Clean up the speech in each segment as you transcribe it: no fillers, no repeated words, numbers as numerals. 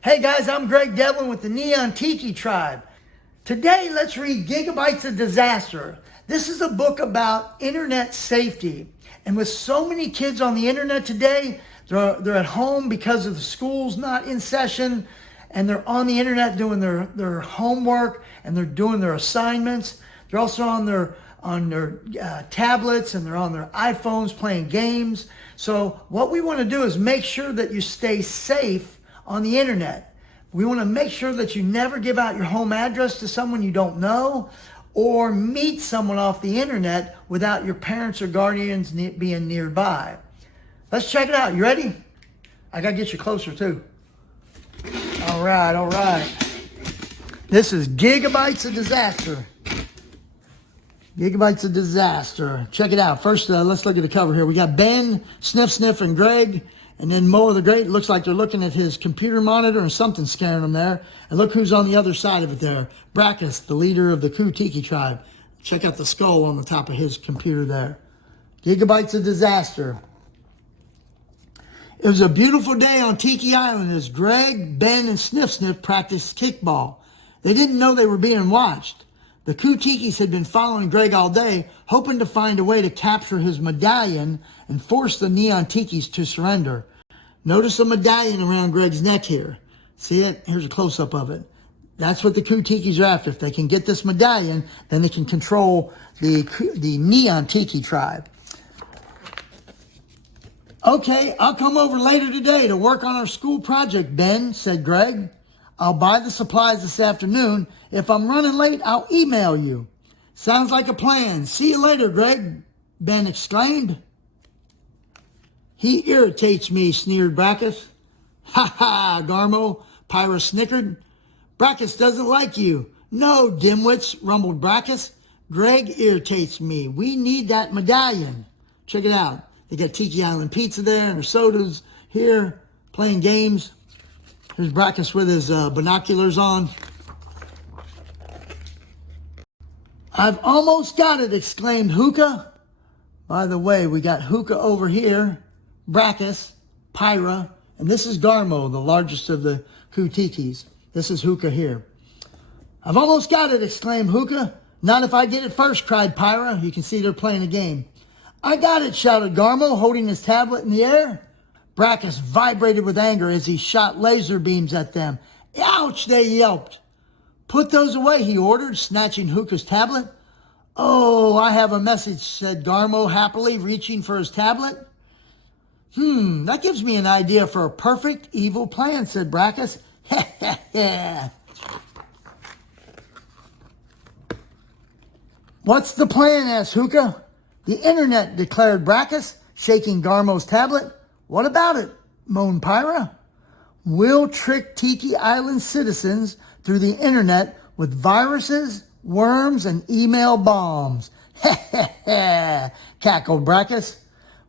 Hey guys, I'm Greg Devlin with the Neon Tiki Tribe. Today, let's read Gigabytes of Disaster. This is a book about internet safety. And with so many kids on the internet today, they're at home because of the schools not in session, and they're on the internet doing their homework and they're doing their assignments. They're also on their tablets, and they're on their iPhones playing games. So what we want to do is make sure that you stay safe on the internet. We want to make sure that you never give out your home address to someone you don't know, or meet someone off the internet without your parents or guardians being nearby. Let's check it out. You ready? I gotta get you closer too. All right. This is Gigabytes of Disaster. Gigabytes of Disaster. Check it out. First, let's look at the cover here. We got Ben, Sniff, and Greg. And then Mo the Great. Looks like they're looking at his computer monitor and something's scaring them there. And look who's on the other side of it there. Brackus, the leader of the Tiki Tribe. Check out the skull on the top of his computer there. Gigabytes of Disaster. It was a beautiful day on Tiki Island as Greg, Ben, and Sniff practiced kickball. They didn't know they were being watched. The Tikis had been following Greg all day, hoping to find a way to capture his medallion and force the Neon Tikis to surrender. Notice the medallion around Greg's neck here. See it? Here's a close-up of it. That's what the Tikis are after. If they can get this medallion, then they can control the Neon Tiki Tribe. Okay, I'll come over later today to work on our school project, Ben, said Greg. I'll buy the supplies this afternoon. If I'm running late, I'll email you. Sounds like a plan. See you later, Greg, Ben exclaimed. He irritates me, sneered Brackus. Ha ha, Garmo, Pyra snickered. Brackus doesn't like you. No, dimwits, rumbled Brackus. Greg irritates me. We need that medallion. Check it out. They got Tiki Island pizza there and their sodas here, playing games. Here's Brackus with his binoculars on. I've almost got it, exclaimed Hookah. By the way, we got Hookah over here, Brackus, Pyra, and this is Garmo, the largest of the Tikis. This is Hookah here. I've almost got it, exclaimed Hookah. Not if I get it first, cried Pyra. You can see they're playing a game. I got it, shouted Garmo, holding his tablet in the air. Brackus vibrated with anger as he shot laser beams at them. Ouch, they yelped. Put those away, he ordered, snatching Hookah's tablet. Oh, I have a message, said Garmo happily, reaching for his tablet. That gives me an idea for a perfect evil plan, said Brackus. What's the plan, asked Hookah. The internet, declared Brackus, shaking Garmo's tablet. What about it? Moaned Pyra. We'll trick Tiki Island citizens through the internet with viruses, worms, and email bombs. Cackled Brackus.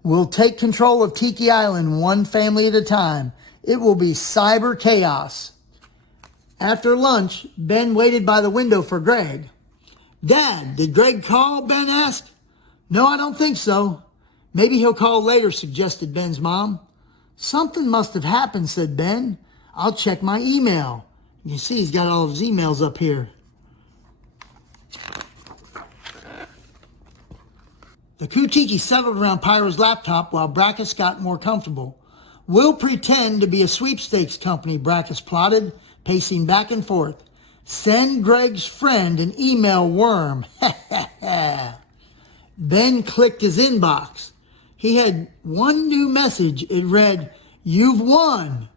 We'll take control of Tiki Island one family at a time. It will be cyber chaos. After lunch, Ben waited by the window for Greg. Dad, did Greg call? Ben asked. No, I don't think so. Maybe he'll call later, suggested Ben's mom. Something must have happened, said Ben. I'll check my email. You see he's got all of his emails up here. The Tiki settled around Pyra's laptop while Brackus got more comfortable. We'll pretend to be a sweepstakes company, Brackus plotted, pacing back and forth. Send Greg's friend an email worm. Ben clicked his inbox. He had one new message. It read, "You've won,"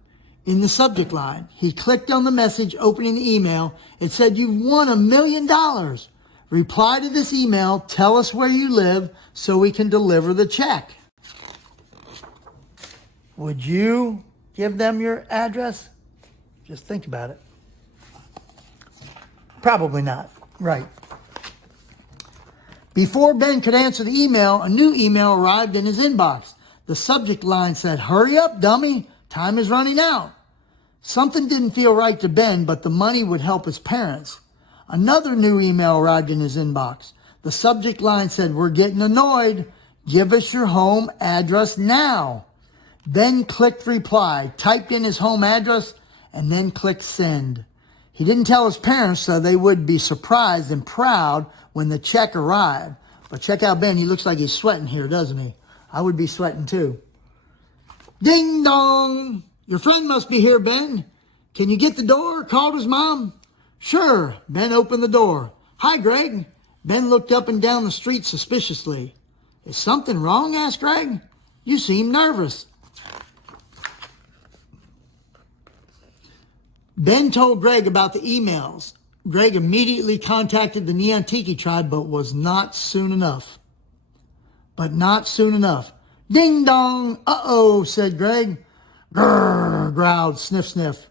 in the subject line. He clicked on the message, opening the email. It said, "You've won $1 million. Reply to this email, tell us where you live so we can deliver the check." Would you give them your address? Just think about it. Probably not. Right. Before Ben could answer the email, a new email arrived in his inbox. The subject line said, "Hurry up, dummy. Time is running out." Something didn't feel right to Ben, but the money would help his parents. Another new email arrived in his inbox. The subject line said, "We're getting annoyed. Give us your home address now." Ben clicked reply, typed in his home address, and then clicked send. He didn't tell his parents so they would be surprised and proud when the check arrived. But check out Ben. He looks like he's sweating here, doesn't he? I would be sweating too. Ding dong! Your friend must be here, Ben. Can you get the door? Called his mom. Sure. Ben opened the door. Hi, Greg. Ben looked up and down the street suspiciously. Is something wrong? Asked Greg. You seem nervous. Ben told Greg about the emails. Greg immediately contacted the Neon Tiki tribe, but was not soon enough. Ding dong! Uh-oh, said Greg. Grrr, growled Sniff Sniff.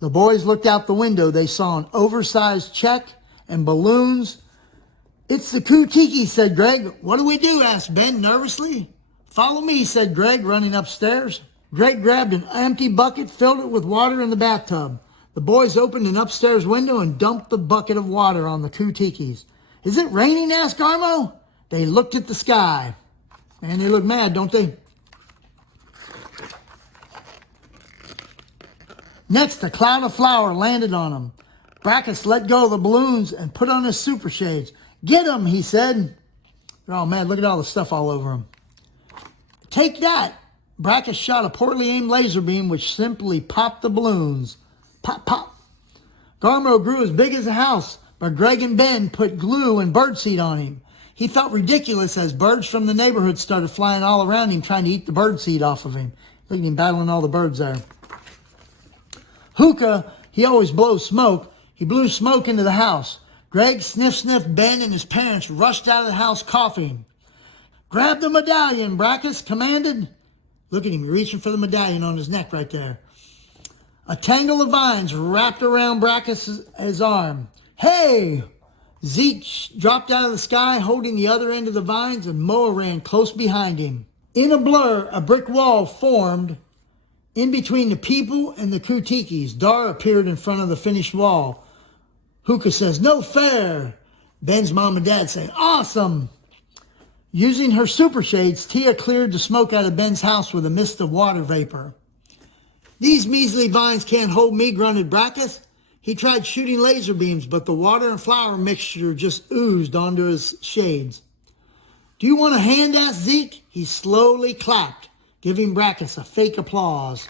The boys looked out the window. They saw an oversized check and balloons. It's the Ku-Tiki, said Greg. What do we do? Asked Ben nervously. Follow me, said Greg, running upstairs. Greg grabbed an empty bucket, filled it with water in the bathtub. The boys opened an upstairs window and dumped the bucket of water on the Ku-Tikis. Is it raining? Asked Garmo. They looked at the sky. And they look mad, don't they? Next, a cloud of flour landed on them. Brackus let go of the balloons and put on his super shades. Get him, he said. Oh, man, look at all the stuff all over him. Take that. Brackus shot a poorly aimed laser beam which simply popped the balloons. Pop, pop. Garmo grew as big as a house, but Greg and Ben put glue and birdseed on him. He felt ridiculous as birds from the neighborhood started flying all around him trying to eat the birdseed off of him. Look at him battling all the birds there. Hookah, he always blows smoke. He blew smoke into the house. Greg, Sniff Sniff, Ben, and his parents rushed out of the house coughing. Grab the medallion, Brackus commanded. Look at him reaching for the medallion on his neck right there. A tangle of vines wrapped around Brackus' arm. Hey! Zeke dropped out of the sky holding the other end of the vines, and Moa ran close behind him. In a blur, a brick wall formed in between the people and the Ku-Tikis. Dar appeared in front of the finished wall. Hookah says, no fair. Ben's mom and dad say, awesome. Using her super shades, Tia cleared the smoke out of Ben's house with a mist of water vapor. These measly vines can't hold me, grunted Brackus. He tried shooting laser beams, but the water and flour mixture just oozed onto his shades. Do you want a hand? Asked Zeke. He slowly clapped, giving Brackus a fake applause.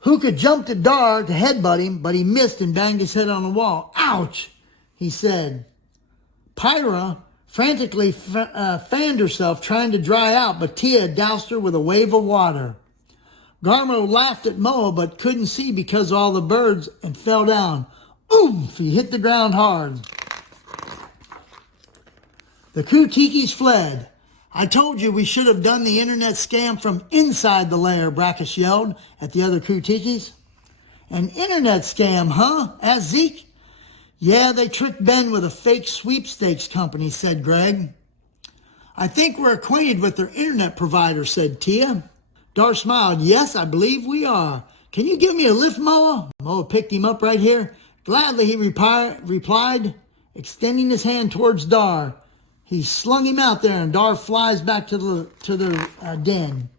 Hookah jumped at Dar to headbutt him, but he missed and banged his head on the wall. Ouch, he said. Pyra frantically fanned herself, trying to dry out, but Tia doused her with a wave of water. Garmo laughed at Moa, but couldn't see because of all the birds and fell down. Oomph! He hit the ground hard. The Ku-Tikis fled. I told you we should have done the internet scam from inside the lair, Brackus yelled at the other Ku-Tikis. An internet scam, huh? Asked Zeke. Yeah, they tricked Ben with a fake sweepstakes company, said Greg. I think we're acquainted with their internet provider, said Tia. Dar smiled. Yes, I believe we are. Can you give me a lift, Moa? Moa picked him up right here. Gladly, he replied, extending his hand towards Dar. He slung him out there, and Dar flies back to the den.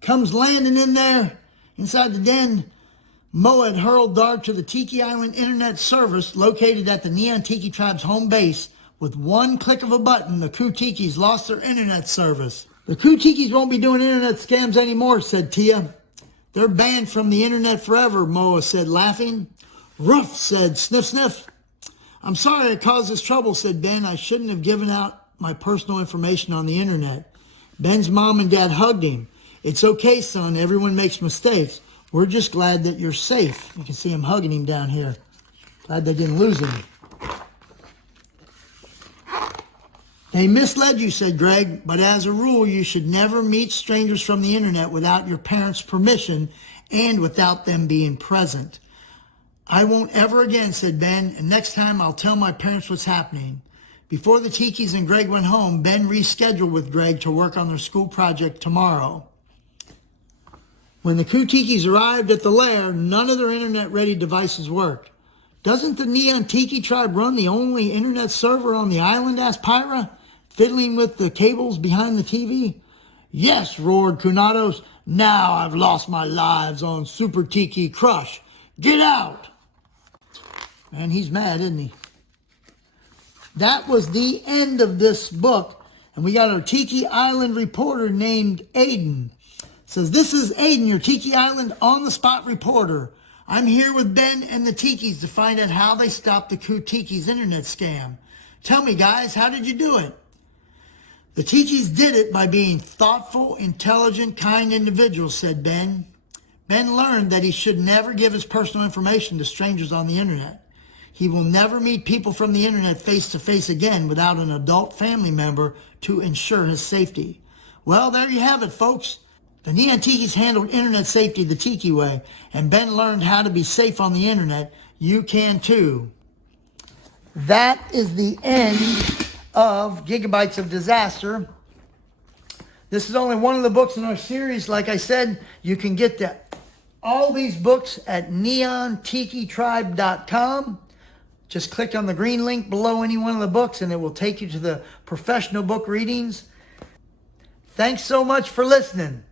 Comes landing in there, inside the den. Moa had hurled Dar to the Tiki Island internet service located at the Neon Tiki tribe's home base. With one click of a button, the Ku-Tikis lost their internet service. The Ku-Tikis won't be doing internet scams anymore, said Tia. They're banned from the internet forever, Moa said, laughing. Ruff, said Sniff Sniff. I'm sorry I caused this trouble, said Ben. I shouldn't have given out my personal information on the internet. Ben's mom and dad hugged him. It's okay, son. Everyone makes mistakes. We're just glad that you're safe. You can see him hugging him down here. Glad they didn't lose him. They misled you, said Greg, but as a rule, you should never meet strangers from the internet without your parents' permission and without them being present. I won't ever again, said Ben, and next time I'll tell my parents what's happening. Before the Tikis and Greg went home, Ben rescheduled with Greg to work on their school project tomorrow. When the Ku-Tikis arrived at the lair, none of their internet-ready devices worked. Doesn't the Neon Tiki tribe run the only internet server on the island? Asked Pyra, fiddling with the cables behind the TV. Yes, roared Kunatos. Now I've lost my lives on Super Tiki Crush. Get out! Man, he's mad, isn't he? That was the end of this book. And we got our Tiki Island reporter named Aiden. It says, this is Aiden, your Tiki Island on-the-spot reporter. I'm here with Ben and the Tikis to find out how they stopped the Tiki's internet scam. Tell me, guys, how did you do it? The Tikis did it by being thoughtful, intelligent, kind individuals, said Ben. Ben learned that he should never give his personal information to strangers on the internet. He will never meet people from the internet face-to-face again without an adult family member to ensure his safety. Well, there you have it, folks. The Neon Tikis handled internet safety the Tiki way, and Ben learned how to be safe on the internet. You can too. That is the end of Gigabytes of Disaster. This is only one of the books in our series. Like I said, you can get all these books at neontikitribe.com. Just click on the green link below any one of the books and it will take you to the professional book readings. Thanks so much for listening.